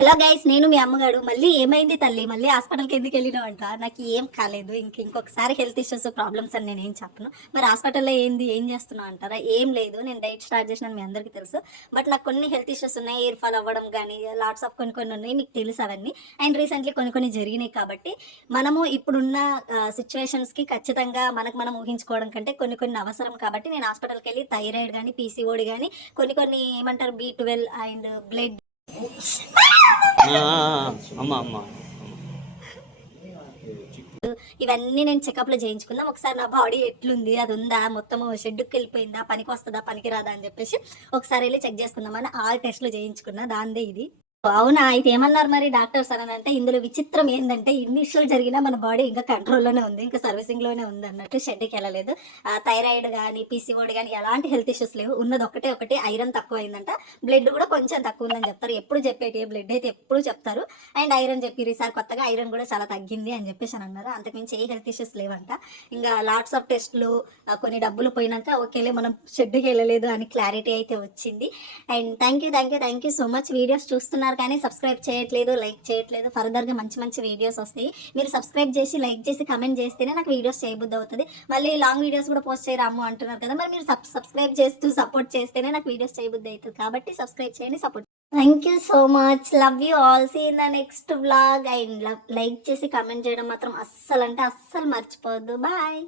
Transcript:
Hello guys, నేను మీ అమ్మగాడు. మళ్ళీ ఏమైంది తల్లి, మళ్ళీ హాస్పిటల్కి ఎందుకు వెళ్ళినావు అంట. నాకు ఏం కాలేదు, ఇంకొకసారి హెల్త్ ఇష్యూస్ ప్రాబ్లమ్స్ అని నేను ఏం చెప్పను. మరి హాస్పిటల్లో ఏం చేస్తున్నావు అంటారా? ఏం లేదు, నేను డైట్ స్టార్ట్ చేసిన మీ అందరికీ తెలుసు. బట్ నాకు కొన్ని హెల్త్ ఇష్యూస్ ఉన్నాయి, ఎయిర్ ఫాల్ అవ్వడం కానీ లాట్స్ ఆఫ్ కొన్ని ఉన్నాయి, మీకు తెలుసు అవన్నీ. అండ్ రీసెంట్లీ కొన్ని జరిగినాయి. కాబట్టి మనము ఇప్పుడున్న సిచ్యువేషన్స్కి ఖచ్చితంగా మనకు మనం ఊహించుకోవడం కంటే కొన్ని అవసరం. కాబట్టి నేను హాస్పిటల్కి వెళ్ళి థైరాయిడ్ కానీ పీసీఓడి కానీ కొన్ని ఏమంటారు B12 అండ్ బ్లడ్ అమ్మ అమ్మ ఇవన్నీ నేను చెకప్లో చేయించుకుందాం. ఒకసారి నా బాడీ ఎట్లుంది, అది ఉందా, మొత్తం షెడ్కి వెళ్ళిపోయిందా, పనికి వస్తుందా పనికి రాదా అని చెప్పేసి ఒకసారి వెళ్ళి చెక్ చేసుకుందామని 6 టెస్టులు చేయించుకున్నా. దాందే ఇది. అవునా, అయితే ఏమన్నారు మరి డాక్టర్స్ అని అంటే, ఇందులో విచిత్రం ఏంటంటే ఇన్ని ఇష్యూలు జరిగినా మన బాడీ ఇంకా కంట్రోల్లోనే ఉంది, ఇంకా సర్వీసింగ్లోనే ఉంది అన్నట్టు. షెడ్కి వెళ్ళలేదు. థైరాయిడ్ కానీ పీసీఓడి కానీ ఎలాంటి హెల్త్ ఇష్యూస్ లేవు. ఉన్నది ఒకటి ఐరన్ తక్కువ అయిందంట. బ్లడ్ కూడా కొంచెం తక్కువ ఉందని చెప్తారు, ఎప్పుడు చెప్పేటి. బ్లడ్ అయితే ఎప్పుడు చెప్తారు. అండ్ ఐరన్ చెప్పిరు ఈసారి కొత్తగా, ఐరన్ కూడా చాలా తగ్గింది అని చెప్పేసి అని అన్నారు. అంతకుమించి ఏ హెల్త్ ఇష్యూస్ లేవంట. ఇంకా లాట్స్ ఆఫ్ టెస్ట్లు, కొన్ని డబ్బులు పోయినాక ఓకేలే మనం షెడ్కి వెళ్ళలేదు అని క్లారిటీ అయితే వచ్చింది. And thank you so much. Videos చూస్తున్నారు కానీ సబ్స్క్రైబ్ చేయట్లేదు, లైక్ చేయట్లేదు. ఫర్దర్గా మంచి వీడియోస్ వస్తాయి. మీరు సబ్స్క్రైబ్ చేసి లైక్ చేసి కమెంట్ చేస్తేనే నాకు వీడియోస్ చేయబుద్ధి అవుతుంది. మళ్ళీ లాంగ్ వీడియోస్ కూడా పోస్ట్ చేయరాము అంటున్నారు కదా, మరి మీరు సబ్స్క్రైబ్ చేస్తూ సపోర్ట్ చేస్తేనే నాకు వీడియోస్ చేయబుద్ధి అవుతుంది. కాబట్టి సబ్స్క్రైబ్ చేయండి, support. Thank you so much, love you all. See in the next vlog. And like చేసి కమెంట్ చేయడం మాత్రం అస్సలు మర్చిపోవద్దు. బాయ్.